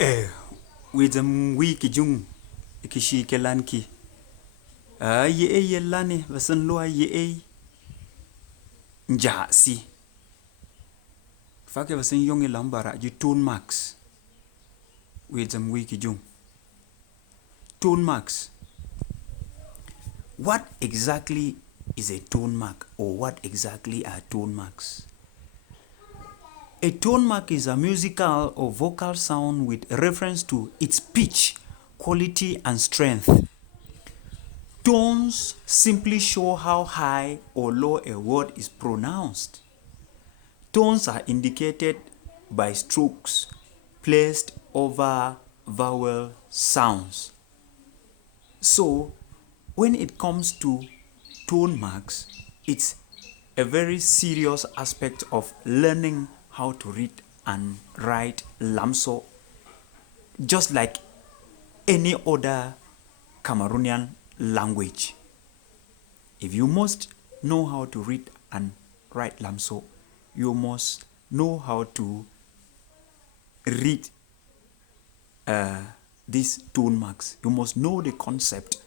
Widam wiki jung kishi kelanki. Ye yelani vasan loa ye njasi. Fake vasan yongi lambara ju tone marks. Widam wiki jung. Tone marks. What exactly is a tone mark, or what exactly are tone marks? A tone mark is a musical or vocal sound with reference to its pitch, quality, and strength. Tones simply show how high or low a word is pronounced. Tones are indicated by strokes placed over vowel sounds. So, when it comes to tone marks, it's a very serious aspect of learning how to read and write Lamso, just like any other Cameroonian language. If you must know how to read and write Lamso, you must know how to read these tone marks. You must know the concept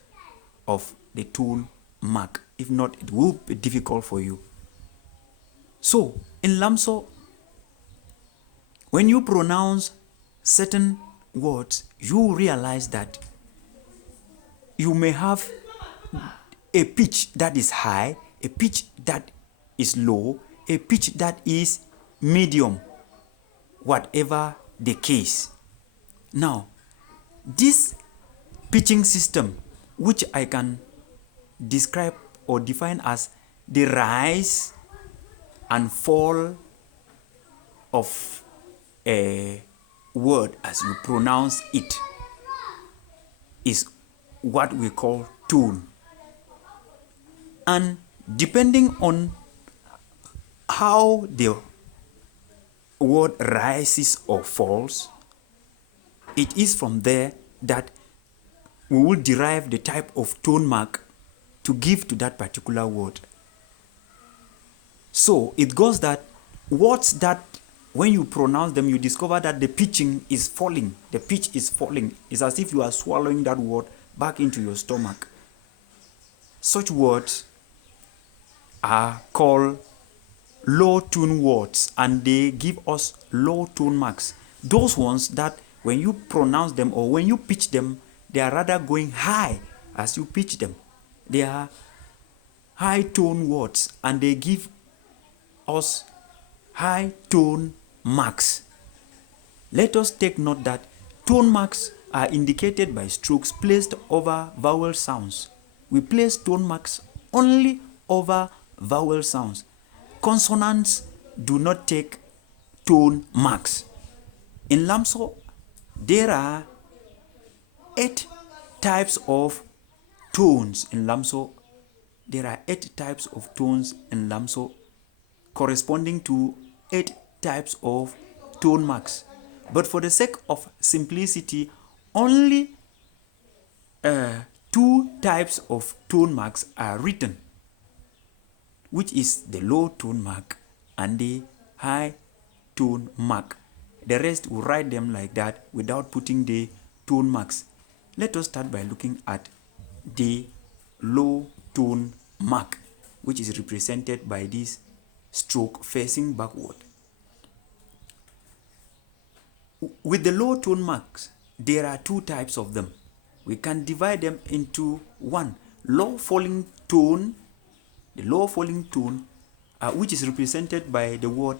of the tone mark. If not, it will be difficult for you. So, in Lamso, when you pronounce certain words, you realize that you may have a pitch that is high, a pitch that is low, a pitch that is medium, whatever the case. Now, this pitching system, which I can describe or define as the rise and fall of a word as you pronounce it, is what we call tone. And depending on how the word rises or falls, it is from there that we will derive the type of tone mark to give to that particular word. So it goes that words that when you pronounce them, you discover that the pitching is falling. The pitch is falling. It's as if you are swallowing that word back into your stomach. Such words are called low tone words, and they give us low tone marks. Those ones that when you pronounce them or when you pitch them, they are rather going high as you pitch them. They are high tone words, and they give us high tone marks. Let us take note that tone marks are indicated by strokes placed over vowel sounds. We place tone marks only over vowel sounds. Consonants do not take tone marks. In Lamso, there are 8 types of tones in Lamso. There are 8 types of tones in Lamso, corresponding to 8 types of tone marks. But for the sake of simplicity, only 2 types of tone marks are written, which is the low tone mark and the high tone mark. The rest will write them like that without putting the tone marks. Let us start by looking at the low tone mark, which is represented by this stroke facing backward. With the low tone marks, there are 2 types of them. We can divide them into 1, low falling tone, the low falling tone, which is represented by the word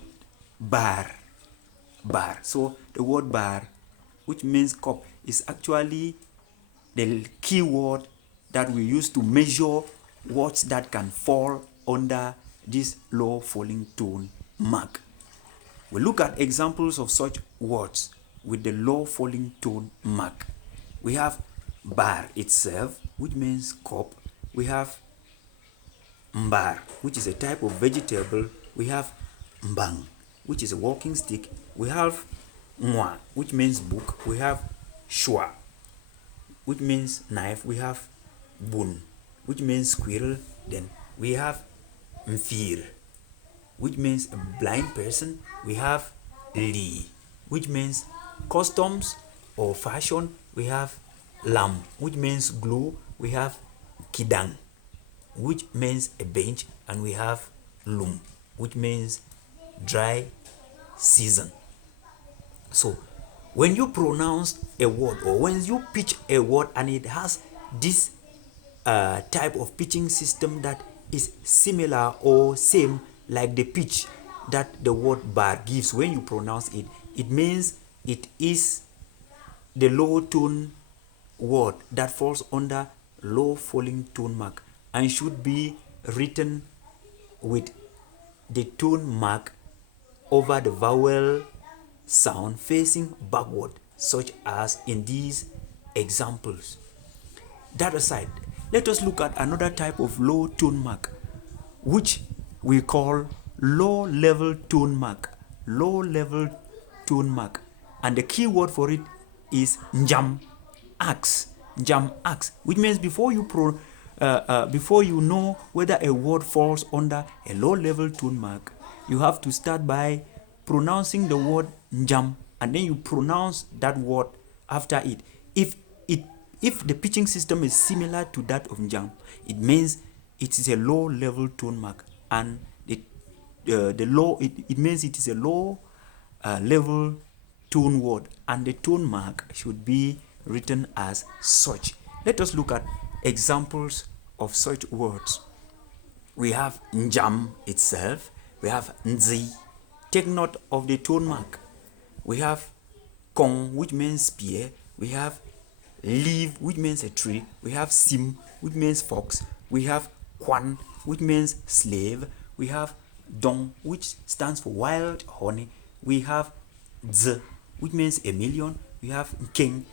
bar. Bar. So the word bar, which means cup, is actually the key word that we use to measure words that can fall under this low falling tone mark. We look at examples of such words with the low falling tone mark. We have bar itself, which means cup. We have mbar, which is a type of vegetable. We have mbang, which is a walking stick. We have mwa, which means book. We have shwa, which means knife. We have bun, which means squirrel. Then we have mfir, which means a blind person. We have li, which means customs or fashion, we have lam, which means glue. We have kidang, which means a bench, and we have lum, which means dry season. So when you pronounce a word, or when you pitch a word and it has this type of pitching system that is similar or same like the pitch that the word bar gives when you pronounce it, it means it is the low tone word that falls under low falling tone mark and should be written with the tone mark over the vowel sound facing backward, such as in these examples. That aside, let us look at another type of low tone mark, which we call low level tone mark. Low level tone mark. And the key word for it is njam ax. Njam ax, which means before you know whether a word falls under a low level tone mark, you have to start by pronouncing the word njam, and then you pronounce that word after it. If the pitching system is similar to that of njam, it means it is a low level tone mark, and it means it is a low level tone word, and the tone mark should be written as such. Let us look at examples of such words. We have njam itself. We have nzi. Take note of the tone mark. We have kong, which means spear. We have leaf, which means a tree. We have sim, which means fox. We have kwan, which means slave. We have dong, which stands for wild honey. We have z, which means a million. We have king,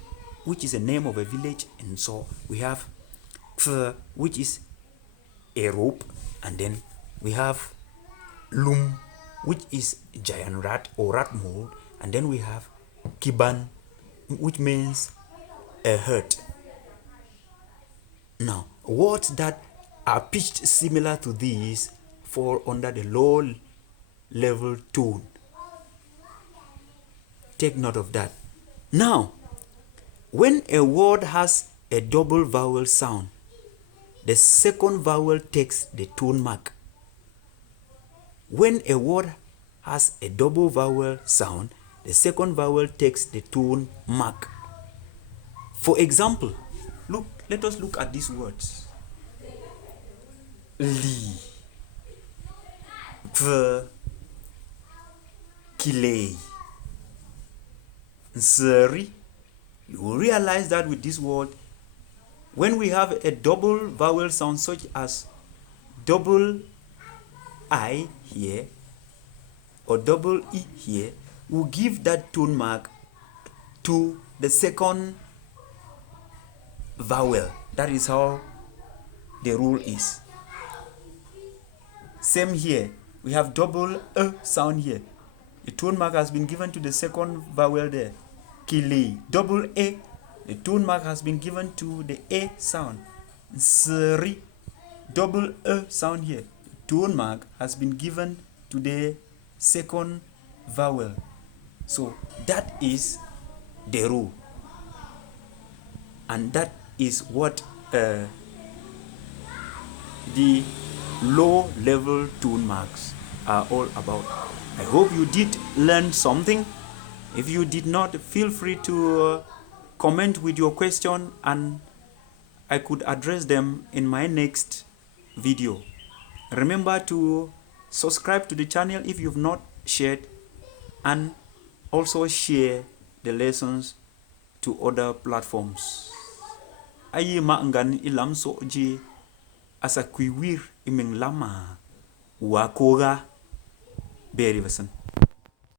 which is the name of a village, and so we have pf, which is a rope, and then we have lum, which is giant rat or rat mold, and then we have kiban, which means a hurt. Now, words that are pitched similar to these fall under the low level tone. Take note of that. Now, when a word has a double vowel sound, the second vowel takes the tone mark. When a word has a double vowel sound, the second vowel takes the tone mark. For example, let us look at these words. Li, v, kile, nseri. You will realize that with this word, when we have a double vowel sound such as double I here or double E here, we'll give that tone mark to the second vowel. That is how the rule is. Same here. We have double sound here. The tone mark has been given to the second vowel there. Kili, double A. The tone mark has been given to the A sound. Sri, double sound here. The tone mark has been given to the second vowel. So that is the rule. And that is what the low level tone marks are all about. I hope you did learn something. If you did not, feel free to comment with your question and I could address them in my next video. Remember to subscribe to the channel if you've not shared, and also share the lessons to other platforms. Ayi ma ngan ilam so je asa kwiwir imeng lama wa koga beri vasan.